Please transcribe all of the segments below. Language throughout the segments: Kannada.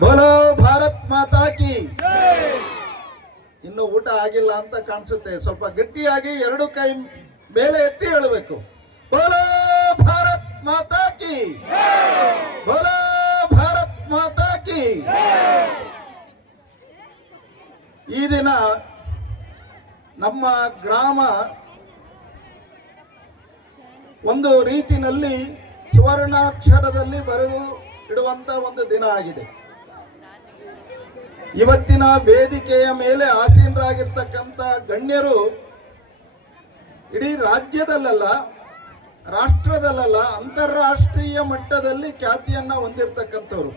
ಬೋಲೋ ಭಾರತ್ ಮಾತಾ ಕಿ. ಇನ್ನು ಊಟ ಆಗಿಲ್ಲ ಅಂತ ಕಾಣಿಸುತ್ತೆ. ಸ್ವಲ್ಪ ಗಟ್ಟಿಯಾಗಿ ಎರಡು ಕೈ ಮೇಲೆ ಎತ್ತಿ ಹೇಳಬೇಕು. ಬೋಲೋ ಭಾರತ್ ಮಾತಾ ಕಿ, ಬೋಲೋ ಭಾರತ್ ಮಾತಾ ಕಿ. ಈ ದಿನ ನಮ್ಮ ಗ್ರಾಮ ಒಂದು ರೀತಿನಲ್ಲಿ ಸುವರ್ಣಾಕ್ಷರದಲ್ಲಿ ಬರೆದು ಇಡುವಂತ ಒಂದು ದಿನ ಆಗಿದೆ. ಇವತ್ತಿನ ವೇದಿಕೆಯ ಮೇಲೆ ಆಸೀನರಾಗಿರ್ತಕ್ಕಂಥ ಗಣ್ಯರು ಇಡೀ ರಾಜ್ಯದಲ್ಲ, ರಾಷ್ಟ್ರದಲ್ಲ, ಅಂತಾರಾಷ್ಟ್ರೀಯ ಮಟ್ಟದಲ್ಲಿ ಖ್ಯಾತಿಯನ್ನ ಹೊಂದಿರತಕ್ಕಂಥವ್ರು.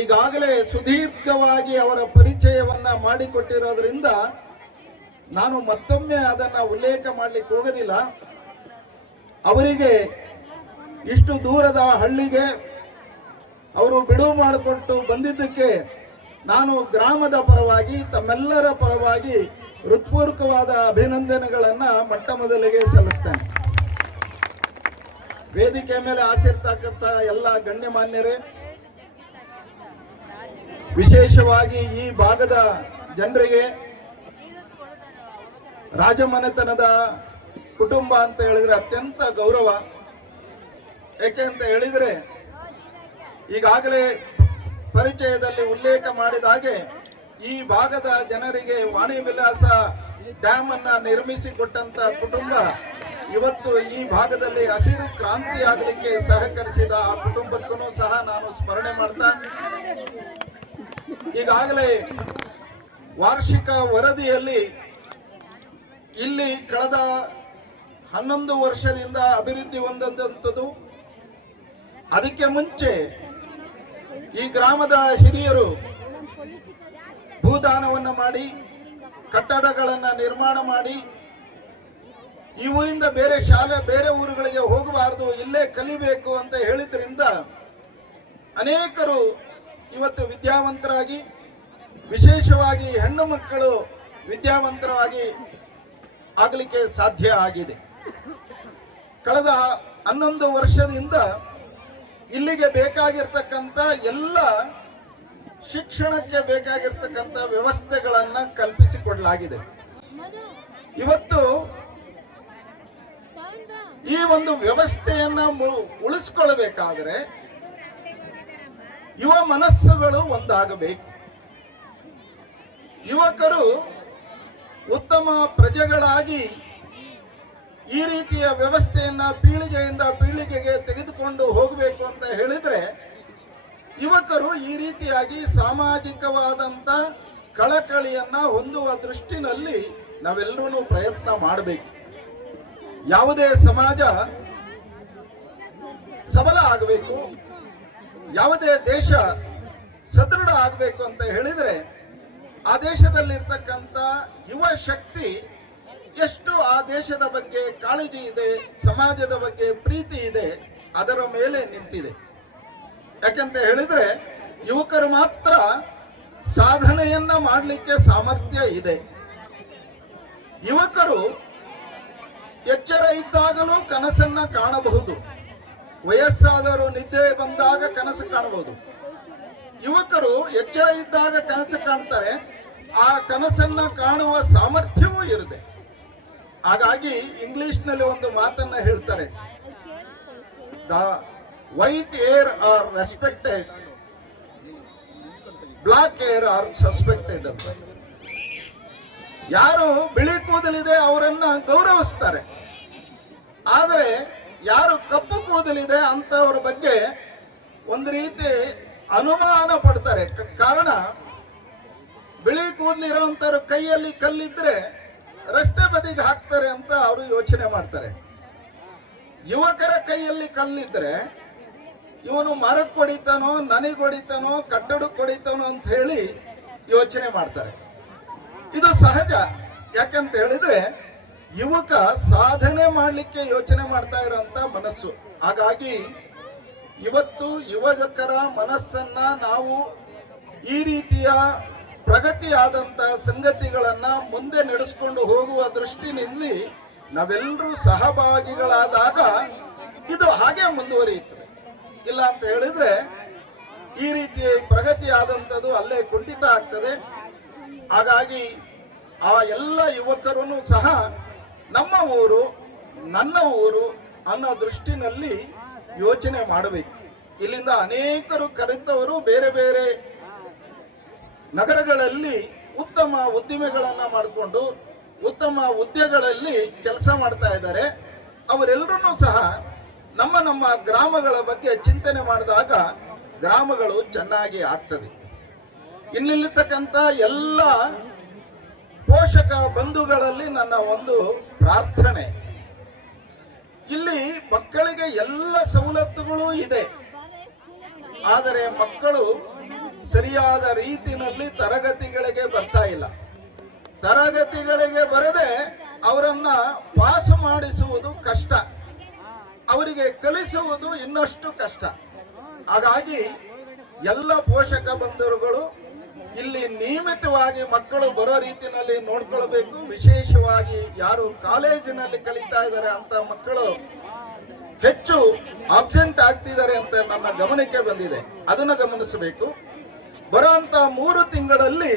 ಈಗಾಗಲೇ ಸುದೀರ್ಘವಾಗಿ ಅವರ ಪರಿಚಯವನ್ನ ಮಾಡಿಕೊಟ್ಟಿರೋದ್ರಿಂದ ನಾನು ಮತ್ತೊಮ್ಮೆ ಅದನ್ನ ಉಲ್ಲೇಖ ಮಾಡಲಿಕ್ಕೆ ಹೋಗೋದಿಲ್ಲ. ಅವರಿಗೆ ಇಷ್ಟು ದೂರದ ಹಳ್ಳಿಗೆ ಅವರು ಬಿಡುವು ಮಾಡಿಕೊಟ್ಟು ಬಂದಿದ್ದಕ್ಕೆ ನಾನು ಗ್ರಾಮದ ಪರವಾಗಿ, ತಮ್ಮೆಲ್ಲರ ಪರವಾಗಿ ಹೃತ್ಪೂರ್ವಕವಾದ ಅಭಿನಂದನೆಗಳನ್ನ ಮೊಟ್ಟ ಮೊದಲಿಗೆ ಸಲ್ಲಿಸ್ತೇನೆ. ವೇದಿಕೆ ಮೇಲೆ ಆಸೀರ್ತಕ್ಕಂಥ ಎಲ್ಲ ಗಣ್ಯಮಾನ್ಯರೇ, ವಿಶೇಷವಾಗಿ ಈ ಭಾಗದ ಜನರಿಗೆ ರಾಜಮನೆತನದ ಕುಟುಂಬ ಅಂತ ಹೇಳಿದ್ರೆ ಅತ್ಯಂತ ಗೌರವ. ಏಕೆ ಅಂತ ಹೇಳಿದ್ರೆ ಈಗಾಗಲೇ ಪರಿಚಯದಲ್ಲಿ ಉಲ್ಲೇಖ ಮಾಡಿದ ಹಾಗೆ ಈ ಭಾಗದ ಜನರಿಗೆ ವಾಣಿ ವಿಲಾಸ ಡ್ಯಾಮ್ ಅನ್ನ ನಿರ್ಮಿಸಿಕೊಟ್ಟಂತ ಕುಟುಂಬ ಇವತ್ತು ಈ ಭಾಗದಲ್ಲಿ ಹಸಿರು ಕ್ರಾಂತಿ ಆಗಲಿಕ್ಕೆ ಸಹಕರಿಸಿದ ಆ ಕುಟುಂಬಕ್ಕೂ ಸಹ ನಾನು ಸ್ಮರಣೆ ಮಾಡ್ತಾ, ಈಗಾಗಲೇ ವಾರ್ಷಿಕ ವರದಿಯಲ್ಲಿ ಇಲ್ಲಿ ಕಳೆದ 11 ವರ್ಷದಿಂದ ಅಭಿವೃದ್ಧಿ ಹೊಂದಂಥದ್ದು. ಅದಕ್ಕೆ ಮುಂಚೆ ಈ ಗ್ರಾಮದ ಹಿರಿಯರು ಭೂದಾನವನ್ನು ಮಾಡಿ ಕಟ್ಟಡಗಳನ್ನು ನಿರ್ಮಾಣ ಮಾಡಿ ಈ ಊರಿಂದ ಬೇರೆ ಶಾಲೆ, ಬೇರೆ ಊರುಗಳಿಗೆ ಹೋಗಬಾರದು, ಇಲ್ಲೇ ಕಲಿಬೇಕು ಅಂತ ಹೇಳಿದ್ರಿಂದ ಅನೇಕರು ಇವತ್ತು ವಿದ್ಯಾವಂತರಾಗಿ, ವಿಶೇಷವಾಗಿ ಹೆಣ್ಣು ಮಕ್ಕಳು ವಿದ್ಯಾವಂತರಾಗಿ ಆಗಲಿಕ್ಕೆ ಸಾಧ್ಯ ಆಗಿದೆ. ಕಳೆದ 11 ವರ್ಷದಿಂದ ಇಲ್ಲಿಗೆ ಬೇಕಾಗಿರ್ತಕ್ಕಂಥ ಎಲ್ಲ ಶಿಕ್ಷಣಕ್ಕೆ ಬೇಕಾಗಿರ್ತಕ್ಕಂಥ ವ್ಯವಸ್ಥೆಗಳನ್ನ ಕಲ್ಪಿಸಿಕೊಡಲಾಗಿದೆ. ಇವತ್ತು ಈ ಒಂದು ವ್ಯವಸ್ಥೆಯನ್ನ ಉಳಿಸ್ಕೊಳ್ಬೇಕಾದ್ರೆ ಯುವ ಮನಸ್ಸುಗಳು ಒಂದಾಗಬೇಕು. ಯುವಕರು ಉತ್ತಮ ಪ್ರಜೆಗಳಾಗಿ ಈ ರೀತಿಯ ವ್ಯವಸ್ಥೆಯನ್ನ ಪೀಳಿಗೆಯಿಂದ ಪೀಳಿಗೆಗೆ ತೆಗೆದುಕೊಂಡು ಹೋಗಬೇಕು ಅಂತ ಹೇಳಿದ್ರೆ ಯುವಕರು ಈ ರೀತಿಯಾಗಿ ಸಾಮಾಜಿಕವಾದಂತ ಕಳಕಳಿಯನ್ನ ಹೊಂದುವ ದೃಷ್ಟಿನಲ್ಲಿ ನಾವೆಲ್ಲರೂ ಪ್ರಯತ್ನ ಮಾಡಬೇಕು. ಯಾವುದೇ ಸಮಾಜ ಸಬಲ ಆಗಬೇಕು, ಯಾವುದೇ ದೇಶ ಸದೃಢ ಆಗಬೇಕು ಅಂತ ಹೇಳಿದ್ರೆ ಆ ದೇಶದಲ್ಲಿರ್ತಕ್ಕಂಥ ಯುವ ಶಕ್ತಿ ಎಷ್ಟು ಆ ದೇಶದ ಬಗ್ಗೆ ಕಾಳಜಿ ಇದೆ, ಸಮಾಜದ ಬಗ್ಗೆ ಪ್ರೀತಿ ಇದೆ, ಅದರ ಮೇಲೆ ನಿಂತಿದೆ. ಯಾಕಂತ ಹೇಳಿದ್ರೆ ಯುವಕರು ಮಾತ್ರ ಸಾಧನೆಯನ್ನ ಮಾಡಲಿಕ್ಕೆ ಸಾಮರ್ಥ್ಯ ಇದೆ. ಯುವಕರು ಎಚ್ಚರ ಇದ್ದಾಗಲೂ ಕನಸನ್ನ ಕಾಣಬಹುದು. ವಯಸ್ಸಾದವರು ನಿದ್ದೆ ಬಂದಾಗ ಕನಸು ಕಾಣಬಹುದು. ಯುವಕರು ಎಚ್ಚರ ಇದ್ದಾಗ ಕನಸು ಕಾಣ್ತಾರೆ. ಆ ಕನಸನ್ನ ಕಾಣುವ ಸಾಮರ್ಥ್ಯವೂ ಇರುತ್ತೆ. ಹಾಗಾಗಿ ಇಂಗ್ಲಿಷ್ನಲ್ಲಿ ಒಂದು ಮಾತನ್ನ ಹೇಳ್ತಾರೆ, the white hair are respected, black hair are suspected ಅಂತ. ಯಾರು ಬಿಳಿ ಕೂದಲಿದೆ ಅವರನ್ನ ಗೌರವಿಸ್ತಾರೆ, ಆದರೆ ಯಾರು ಕಪ್ಪು ಕೂದಲಿದೆ ಅಂತವ್ರ ಬಗ್ಗೆ ಒಂದು ರೀತಿ ಅನುಮಾನ ಪಡ್ತಾರೆ. ಕಾರಣ ಬಿಳಿ ಕೂದಲಿರೋಂಥವ್ರ ಕೈಯಲ್ಲಿ ಕಲ್ಲಿದ್ರೆ ರಸ್ತೆ ಬದಿಗೆ ಹಾಕ್ತಾರೆ ಅಂತ ಅವರು ಯೋಚನೆ ಮಾಡ್ತಾರೆ. ಯುವಕರ ಕೈಯಲ್ಲಿ ಕಲ್ಲಿದ್ರೆ ಇವನು ಮರಕ್ಕೆ ಹೊಡಿತಾನೋ, ನನಗೆ ಹೊಡಿತಾನೋ, ಕಟ್ಟಡಕ್ಕೆ ಹೊಡಿತಾನೋ ಅಂತ ಹೇಳಿ ಯೋಚನೆ ಮಾಡ್ತಾರೆ. ಇದು ಸಹಜ. ಯಾಕಂತ ಹೇಳಿದ್ರೆ ಯುವಕ ಸಾಧನೆ ಮಾಡಲಿಕ್ಕೆ ಯೋಚನೆ ಮಾಡ್ತಾ ಇರೋಂಥ ಮನಸ್ಸು. ಹಾಗಾಗಿ ಇವತ್ತು ಯುವಕರ ಮನಸ್ಸನ್ನ ನಾವು ಈ ರೀತಿಯ ಪ್ರಗತಿಯಾದಂಥ ಸಂಗತಿಗಳನ್ನ ಮುಂದೆ ನಡೆಸ್ಕೊಂಡು ಹೋಗುವ ದೃಷ್ಟಿನಲ್ಲಿ ನಾವೆಲ್ಲರೂ ಸಹಭಾಗಿಗಳಾದಾಗ ಇದು ಹಾಗೆ ಮುಂದುವರಿಯುತ್ತದೆ. ಇಲ್ಲ ಅಂತ ಹೇಳಿದ್ರೆ ಈ ರೀತಿ ಪ್ರಗತಿ ಆದಂಥದ್ದು ಅಲ್ಲೇ ಕುಂಠಿತ ಆಗ್ತದೆ. ಹಾಗಾಗಿ ಆ ಎಲ್ಲ ಯುವಕರೂ ಸಹ ನಮ್ಮ ಊರು ನನ್ನ ಊರು ಅನ್ನೋ ದೃಷ್ಟಿನಲ್ಲಿ ಯೋಚನೆ ಮಾಡಬೇಕು. ಇಲ್ಲಿಂದ ಅನೇಕರು ಕರೆತವರು ಬೇರೆ ಬೇರೆ ನಗರಗಳಲ್ಲಿ ಉತ್ತಮ ಉದ್ದಿಮೆಗಳನ್ನ ಮಾಡಿಕೊಂಡು ಉತ್ತಮ ಹುದ್ದೆಗಳಲ್ಲಿ ಕೆಲಸ ಮಾಡ್ತಾ ಇದ್ದಾರೆ. ಅವರೆಲ್ಲರೂ ಸಹ ನಮ್ಮ ನಮ್ಮ ಗ್ರಾಮಗಳ ಬಗ್ಗೆ ಚಿಂತನೆ ಮಾಡಿದಾಗ ಗ್ರಾಮಗಳು ಚೆನ್ನಾಗಿ ಆಗ್ತದೆ. ಇಲ್ಲಿರ್ತಕ್ಕಂಥ ಎಲ್ಲ ಪೋಷಕ ಬಂಧುಗಳಲ್ಲಿ ನನ್ನ ಒಂದು ಪ್ರಾರ್ಥನೆ, ಇಲ್ಲಿ ಮಕ್ಕಳಿಗೆ ಎಲ್ಲ ಸವಲತ್ತುಗಳು ಇದೆ, ಆದರೆ ಮಕ್ಕಳು ಸರಿಯಾದ ರೀತಿಯಲ್ಲಿ ತರಗತಿಗಳಿಗೆ ಬರ್ತಾ ಇಲ್ಲ. ತರಗತಿಗಳಿಗೆ ಬರದೆ ಅವರನ್ನ ಪಾಸ್ ಮಾಡಿಸುವುದು ಕಷ್ಟ, ಅವರಿಗೆ ಕಲಿಸುವುದು ಇನ್ನಷ್ಟು ಕಷ್ಟ. ಹಾಗಾಗಿ ಎಲ್ಲ ಪೋಷಕ ಬಂಧುಗಳು ಇಲ್ಲಿ ನಿಯಮಿತವಾಗಿ ಮಕ್ಕಳು ಬರೋ ರೀತಿಯಲ್ಲಿ ನೋಡ್ಕೊಳ್ಬೇಕು. ವಿಶೇಷವಾಗಿ ಯಾರು ಕಾಲೇಜಿನಲ್ಲಿ ಕಲಿತಾ ಇದ್ದಾರೆ ಅಂತ ಮಕ್ಕಳು ಹೆಚ್ಚು ಅಬ್ಸೆಂಟ್ ಆಗ್ತಿದ್ದಾರೆ ಅಂತ ನನ್ನ ಗಮನಕ್ಕೆ ಬಂದಿದೆ, ಅದನ್ನು ಗಮನಿಸಬೇಕು. ಬರೋಂಥ 3 ತಿಂಗಳಲ್ಲಿ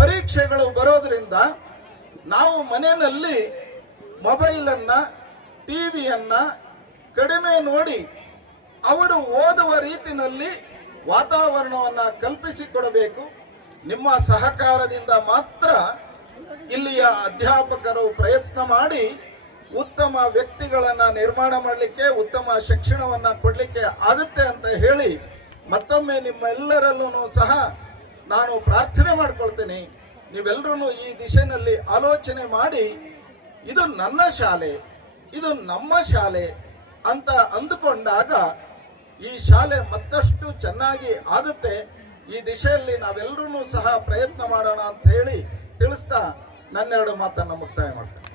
ಪರೀಕ್ಷೆಗಳು ಬರೋದ್ರಿಂದ ನಾವು ಮನೆಯಲ್ಲಿ ಮೊಬೈಲನ್ನ ಟಿವಿಯನ್ನ ಕಡಿಮೆ ನೋಡಿ ಅವರು ಓದುವ ರೀತಿಯಲ್ಲಿ ವಾತಾವರಣವನ್ನು ಕಲ್ಪಿಸಿಕೊಡಬೇಕು. ನಿಮ್ಮ ಸಹಕಾರದಿಂದ ಮಾತ್ರ ಇಲ್ಲಿಯ ಅಧ್ಯಾಪಕರು ಪ್ರಯತ್ನ ಮಾಡಿ ಉತ್ತಮ ವ್ಯಕ್ತಿಗಳನ್ನು ನಿರ್ಮಾಣ ಮಾಡಲಿಕ್ಕೆ, ಉತ್ತಮ ಶಿಕ್ಷಣವನ್ನು ಕೊಡಲಿಕ್ಕೆ ಆಗುತ್ತೆ ಅಂತ ಹೇಳಿ ಮತ್ತೊಮ್ಮೆ ನಿಮ್ಮೆಲ್ಲರಲ್ಲೂ ಸಹ ನಾನು ಪ್ರಾರ್ಥನೆ ಮಾಡ್ಕೊಳ್ತೇನೆ. ನೀವೆಲ್ಲರೂ ಈ ದಿಶೆಯಲ್ಲಿ ಆಲೋಚನೆ ಮಾಡಿ ಇದು ನನ್ನ ಶಾಲೆ, ಇದು ನಮ್ಮ ಶಾಲೆ ಅಂತ ಅಂದುಕೊಂಡಾಗ ಈ ಶಾಲೆ ಮತ್ತಷ್ಟು ಚೆನ್ನಾಗಿ ಆಗುತ್ತೆ. ಈ ದಿಶೆಯಲ್ಲಿ ನಾವೆಲ್ಲರೂ ಸಹ ಪ್ರಯತ್ನ ಮಾಡೋಣ ಅಂತ ಹೇಳಿ ತಿಳಿಸ್ತಾ ನನ್ನೆರಡು ಮಾತನ್ನು ಮುಕ್ತಾಯ ಮಾಡ್ತೇನೆ.